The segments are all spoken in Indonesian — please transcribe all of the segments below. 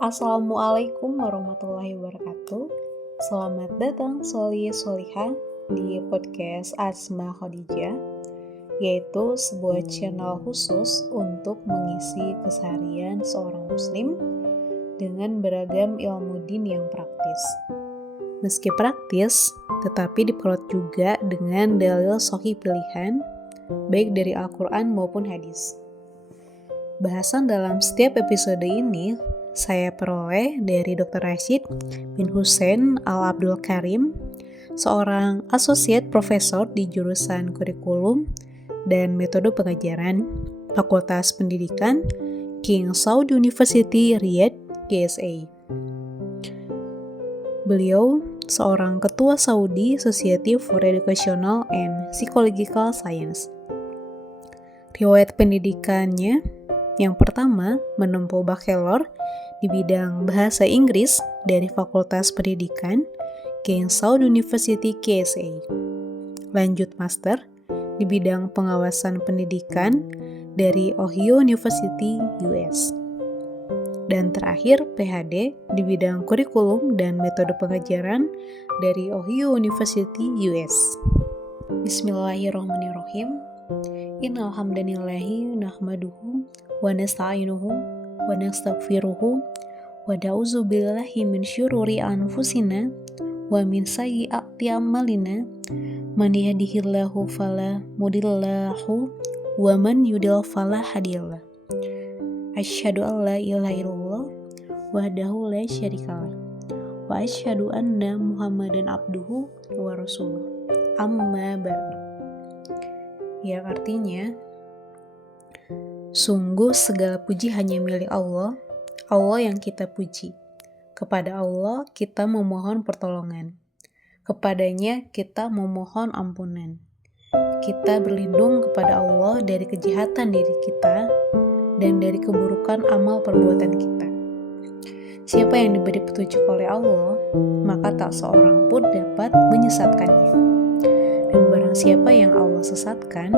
Assalamualaikum warahmatullahi wabarakatuh. Selamat datang Soli Soliha di podcast Asma Khadijah, yaitu sebuah channel khusus untuk mengisi keseharian seorang muslim dengan beragam ilmu din yang praktis. Meski praktis, tetapi diperoleh juga dengan dalil sahih pilihan, baik dari Al-Quran maupun hadis. Bahasan dalam setiap episode ini saya peroleh dari Dr. Rashid bin Hussein Al-Abdul Karim, seorang Associate Professor di jurusan Kurikulum dan Metode Pengajaran Fakultas Pendidikan King Saud University Riyadh, KSA. Beliau seorang Ketua Saudi Society for Educational and Psychological Science. Riwayat pendidikannya yang pertama menempuh bachelor di bidang bahasa Inggris dari Fakultas Pendidikan King Saud University KSA. Lanjut master di bidang pengawasan pendidikan dari Ohio University US. Dan terakhir PhD di bidang kurikulum dan metode pengajaran dari Ohio University US. Bismillahirrahmanirrahim. Innal hamdanillahi nahmaduhu wa nasta'inuhu wa nastaghfiruhu wa na'udzu billahi min syururi anfusina wa min sayyiati a'malina man yahdihillahu fala mudilla lahu wa man yudlil fala hadiyalah. Asyhadu an la ilaha illallah wahdahu la syarikalah wa asyhadu anna Muhammadan abduhu wa rasuluh. Amma ba'du. Yang artinya, sungguh segala puji hanya milik Allah, Allah yang kita puji. Kepada Allah kita memohon pertolongan. Kepadanya kita memohon ampunan. Kita berlindung kepada Allah dari kejahatan diri kita dan dari keburukan amal perbuatan kita. Siapa yang diberi petunjuk oleh Allah, maka tak seorang pun dapat menyesatkannya. Dan barang siapa yang Allah sesatkan,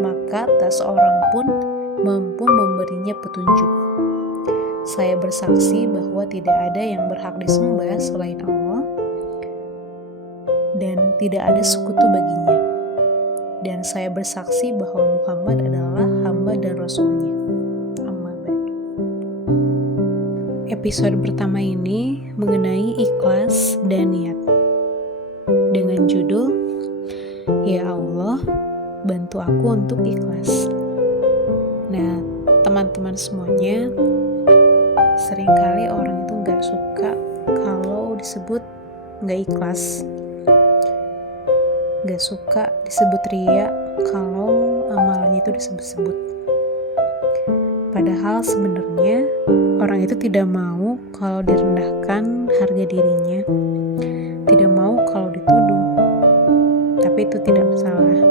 maka tak seorang pun mampu memberinya petunjuk. Saya bersaksi bahwa tidak ada yang berhak disembah selain Allah, dan tidak ada sekutu baginya. Dan saya bersaksi bahwa Muhammad adalah hamba dan Rasul-Nya. Amma ba'du. Episode pertama ini mengenai ikhlas dan niat. Dengan judul, Ya Allah, bantu aku untuk ikhlas. Nah, teman-teman semuanya, seringkali orang itu gak suka kalau disebut gak ikhlas. Gak suka disebut ria kalau amalannya itu disebut-sebut. Padahal sebenarnya orang itu tidak mau kalau direndahkan harga dirinya, tidak mau kalau dituduh. Tapi itu tidak masalah.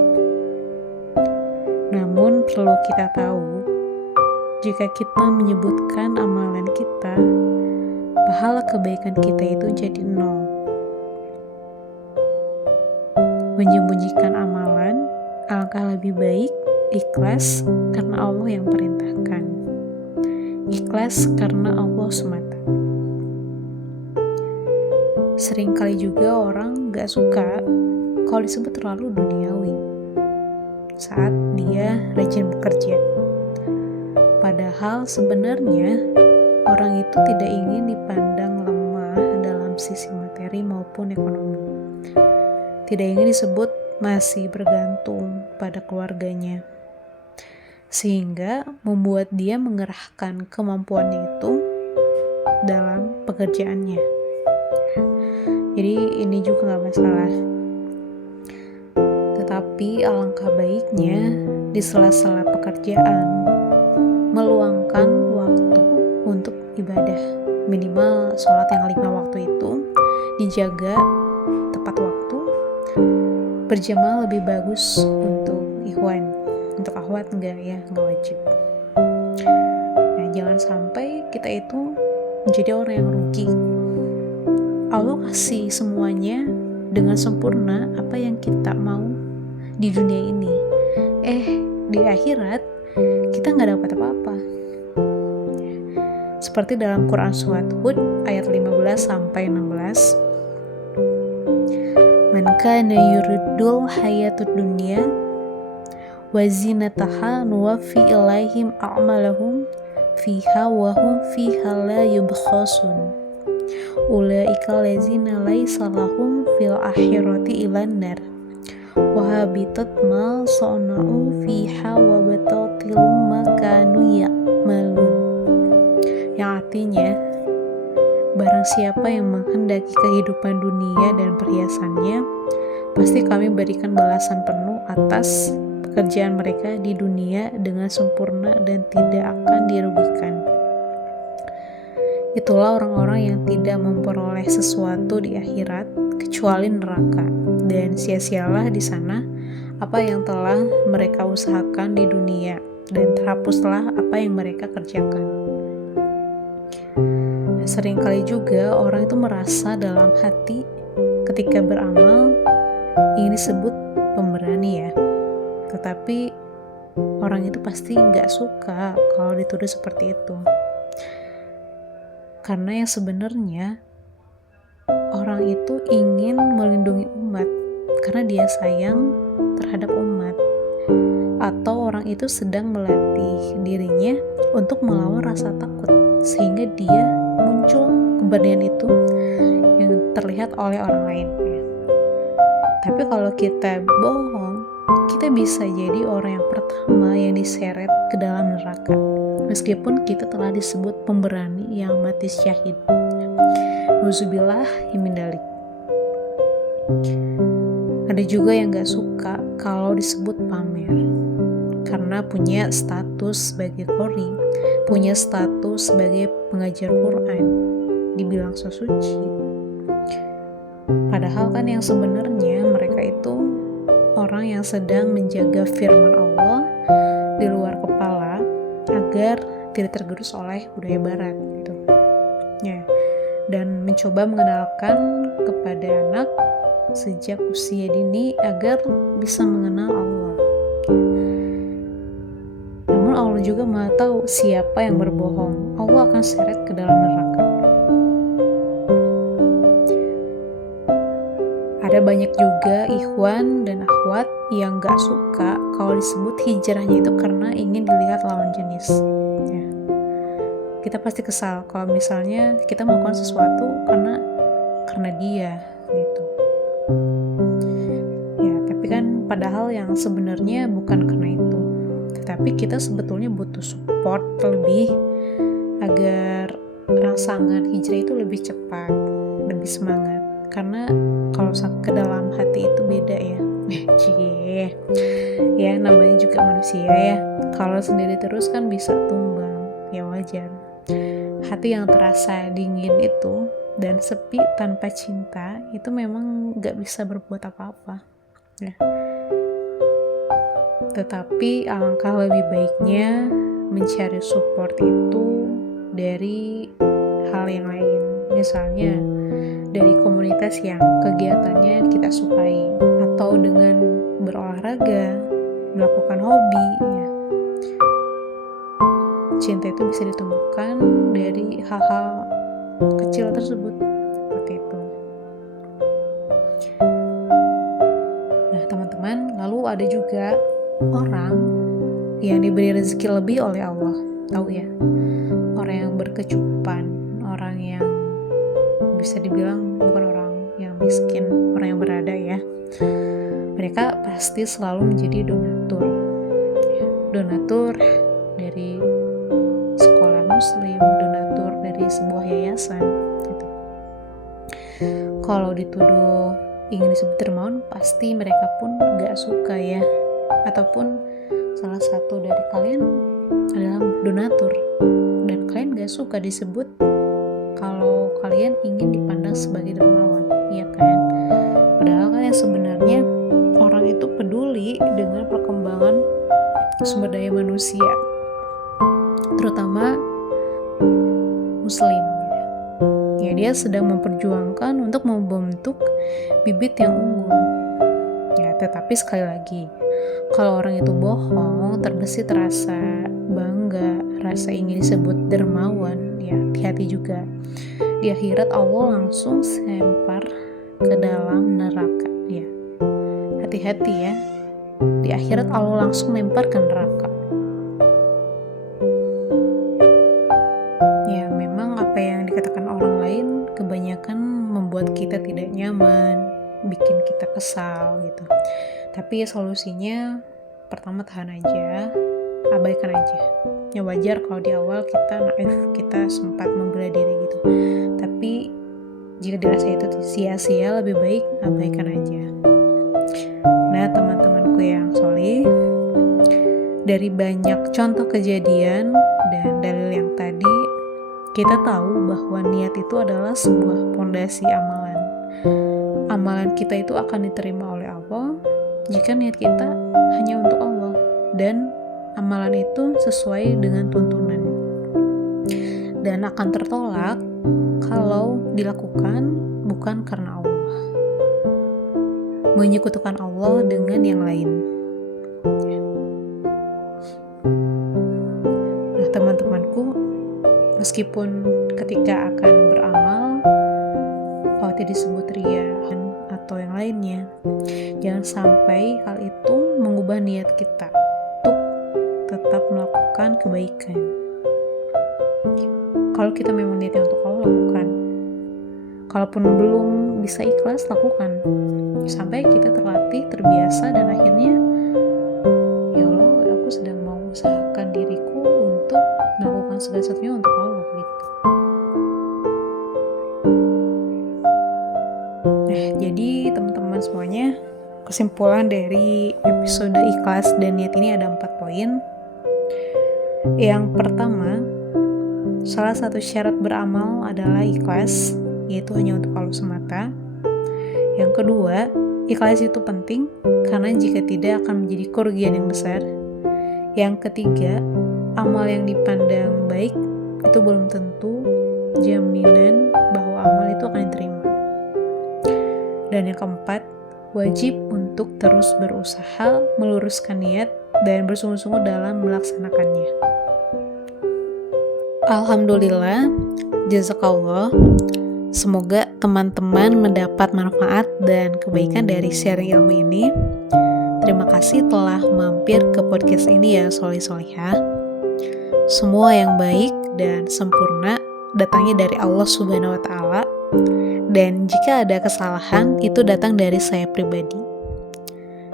Namun perlu kita tahu, jika kita menyebutkan amalan kita, pahala kebaikan kita itu jadi 0. Menyembunyikan amalan alangkah lebih baik ikhlas karena Allah yang perintahkan. Ikhlas karena Allah semata. Seringkali juga orang gak suka kalau disebut terlalu duniawi saat dia rajin bekerja. Padahal sebenarnya orang itu tidak ingin dipandang lemah dalam sisi materi maupun ekonomi. Tidak ingin disebut masih bergantung pada keluarganya. Sehingga membuat dia mengerahkan kemampuannya itu dalam pekerjaannya. Jadi ini juga gak masalah. Tetapi alangkah baiknya di sela-sela pekerjaan meluangkan waktu untuk ibadah. Minimal sholat yang 5 waktu itu dijaga tepat waktu. Berjamaah lebih bagus untuk ikhwan. Untuk akhwat enggak wajib. Nah, jangan sampai kita itu menjadi orang yang rugi. Allah kasih semuanya dengan sempurna apa yang kita mau di dunia ini. Di akhirat kita nggak dapat apa-apa. Seperti dalam Quran Surat Hud ayat 15-16. Man kana yuridul hayatud dunya wa zinataha nuwaffi ilaihim a'malahum fiha wa hum fiha la yubkhasun. Ulaika ladzina laisa lahum fil akhirati ilan nar wa habitat ma sana'u fiha wa batatilum ma kanu ya'malun. Yang artinya, barang siapa yang menghendaki kehidupan dunia dan perhiasannya, pasti kami berikan balasan penuh atas pekerjaan mereka di dunia dengan sempurna dan tidak akan dirugikan. Itulah orang-orang yang tidak memperoleh sesuatu di akhirat kecuali neraka, dan sia-sialah di sana apa yang telah mereka usahakan di dunia, dan terhapuslah apa yang mereka kerjakan. Seringkali juga orang itu merasa dalam hati ketika beramal ingin disebut pemberani ya, tetapi orang itu pasti nggak suka kalau dituduh seperti itu. Karena yang sebenarnya orang itu ingin melindungi umat karena dia sayang terhadap umat, atau orang itu sedang melatih dirinya untuk melawan rasa takut sehingga dia muncul keberanian itu yang terlihat oleh orang lain. Tapi kalau kita bohong, kita bisa jadi orang yang pertama yang diseret ke dalam neraka, meskipun kita telah disebut pemberani yang mati syahid. Nauzubillah min dzalik. Ada juga yang gak suka kalau disebut pamer, karena punya status sebagai qori, punya status sebagai pengajar Quran, dibilang so suci. Padahal kan yang sebenarnya mereka itu orang yang sedang menjaga firman Allah di luar kepala agar tidak tergerus oleh budaya barat gitu. Ya. Dan mencoba mengenalkan kepada anak sejak usia dini agar bisa mengenal Allah. Namun Allah juga Maha tahu siapa yang berbohong. Allah akan seret ke dalam neraka. Ada banyak juga ikhwan dan akhwat yang gak suka kalau disebut hijrahnya itu karena ingin dilihat lawan jenis. Ya. Kita pasti kesal kalau misalnya kita melakukan sesuatu karena dia gitu. Ya, tapi kan padahal yang sebenarnya bukan karena itu. Tetapi kita sebetulnya butuh support lebih agar rangsangan hijrah itu lebih cepat, lebih semangat. Karena kalau ke dalam hati itu beda ya. Cie. Ya namanya juga manusia ya. Kalau sendiri terus kan bisa tumbang. Ya wajar. Hati yang terasa dingin itu dan sepi tanpa cinta itu memang gak bisa berbuat apa-apa ya. Tetapi alangkah lebih baiknya mencari support itu dari hal yang lain. Misalnya dari komunitas yang kegiatannya kita sukai, atau dengan berolahraga, melakukan hobi ya. Cinta itu bisa ditumbuhkan dari hal-hal kecil tersebut, seperti itu. Nah teman-teman, lalu ada juga orang yang diberi rezeki lebih oleh Allah, tahu ya, orang yang berkecukupan, orang yang bisa dibilang bukan orang yang miskin, orang yang berada ya. Mereka pasti selalu menjadi donatur ya. Donatur dari sekolah muslim, donatur dari sebuah yayasan gitu. Kalau dituduh ingin disebut dermawan, pasti mereka pun gak suka ya. Ataupun salah satu dari kalian adalah donatur dan kalian gak suka disebut kalau kalian ingin dipandang sebagai dermawan, iya kan? Padahal kan yang sebenarnya orang itu peduli dengan perkembangan sumber daya manusia, terutama muslim. Ya dia sedang memperjuangkan untuk membentuk bibit yang unggul. Ya tetapi sekali lagi, kalau orang itu bohong, terbesit rasa bangga, rasa ingin disebut dermawan, ya hati-hati juga. Di akhirat Allah langsung sempar ke dalam neraka, ya. Hati-hati ya. Di akhirat Allah langsung lempar ke neraka. Ya, memang apa yang dikatakan orang lain kebanyakan membuat kita tidak nyaman, bikin kita kesal gitu. Tapi solusinya pertama tahan aja, abaikan aja. Ya wajar kalau di awal kita naif, kita sempat membela diri gitu. Tapi jika dirasa itu sia-sia, lebih baik abaikan aja. Nah, teman-temanku yang solih, dari banyak contoh kejadian dan dalil yang tadi, kita tahu bahwa niat itu adalah sebuah fondasi amalan. Amalan kita itu akan diterima oleh Allah jika niat kita hanya untuk Allah, dan amalan itu sesuai dengan tuntunan, dan akan tertolak kalau dilakukan bukan karena Allah, menyekutukan Allah dengan yang lain. Nah, teman-temanku, meskipun ketika akan beramal khawatir disebut riya atau yang lainnya, jangan sampai hal itu mengubah niat kita untuk tetap melakukan kebaikan. Kalau kita memang niatnya untuk Allah, lakukan. Kalaupun belum bisa ikhlas, lakukan. Sampai kita terlatih, terbiasa, dan akhirnya, ya Allah, aku sedang mau usahakan diriku untuk melakukan segala sesuatunya untuk Allah gitu. Nah, jadi teman-teman semuanya, kesimpulan dari episode ikhlas dan niat ini ada 4 poin. Yang pertama, salah satu syarat beramal adalah ikhlas, yaitu hanya untuk Allah semata. Yang kedua, ikhlas itu penting karena jika tidak akan menjadi kerugian yang besar. Yang ketiga, amal yang dipandang baik itu belum tentu jaminan bahwa amal itu akan diterima. Dan yang keempat, wajib untuk terus berusaha meluruskan niat dan bersungguh-sungguh dalam melaksanakannya. Alhamdulillah, jazakallah. Semoga teman-teman mendapat manfaat dan kebaikan dari sharing ilmu ini. Terima kasih telah mampir ke podcast ini ya solih-solihah. Semua yang baik dan sempurna datangnya dari Allah Subhanahu wa Ta'ala. Dan jika ada kesalahan, itu datang dari saya pribadi.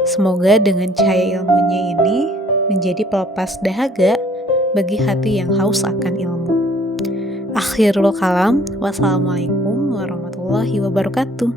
Semoga dengan cahaya ilmunya ini menjadi pelepas dahaga bagi hati yang haus akan ilmu. Akhirul kalam, wassalamualaikum warahmatullahi wabarakatuh.